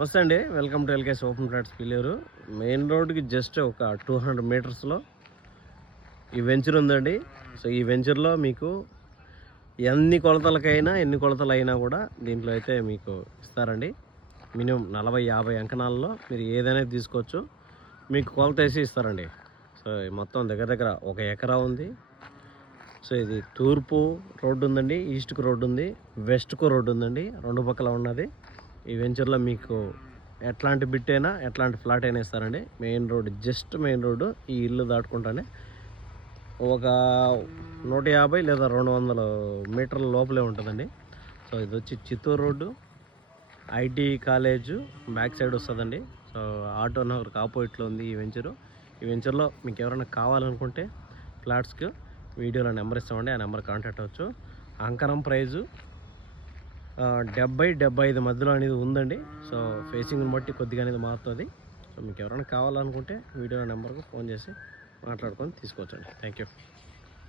నమస్తే అండి. Welcome to LKS open flats Pilleru. Main రోడ్కి జస్ట్ ఒక 200 మీటర్స్లో ఈ వెంచర్ ఉందండి. సో ఈ వెంచర్లో మీకు ఎన్ని కొలతలు అయినా కూడా దీంట్లో అయితే మీకు ఇస్తారండి. మినిమం 40-50 అంకణాలలో మీరు ఏదైనా తీసుకోవచ్చు. మీకు కొలత వేసి ఇస్తారండి. సో మొత్తం దగ్గర దగ్గర 1 ఎకరా ఉంది. సో ఇది తూర్పు రోడ్డు ఉందండి, ఈస్ట్కు రోడ్డు ఉంది, వెస్ట్కు రోడ్డు ఉందండి. రెండు పక్కల ఉన్నది ఈ వెంచర్లో మీకు ఎట్లాంటి బిట్ అయినా ఎట్లాంటి ఫ్లాట్ అయినా ఇస్తారండి. Main road, just main road. ఈ ఇల్లు దాటుకుంటానే ఒక 150 లేదా 200 మీటర్ల లోపలే ఉంటుందండి. సో ఇది వచ్చి Chittoor road, IT college back side వస్తుందండి. సో ఆటో నగర్కి ఆపోజిట్లో ఉంది ఈ వెంచరు. ఈ వెంచర్లో మీకు ఎవరైనా కావాలనుకుంటే ఫ్లాట్స్కి వీడియోలో నెంబర్ ఇస్తామండి. ఆ నెంబర్ కాంటాక్ట్ అవ్వచ్చు. అంకరం ప్రైజు 70-75 మధ్యలో అనేది ఉందండి. సో ఫేసింగ్ని బట్టి కొద్దిగా అనేది మారుతుంది. సో మీకు ఎవరైనా కావాలనుకుంటే వీడియో నెంబర్కు ఫోన్ చేసి మాట్లాడుకొని తీసుకోవచ్చండి. Thank you.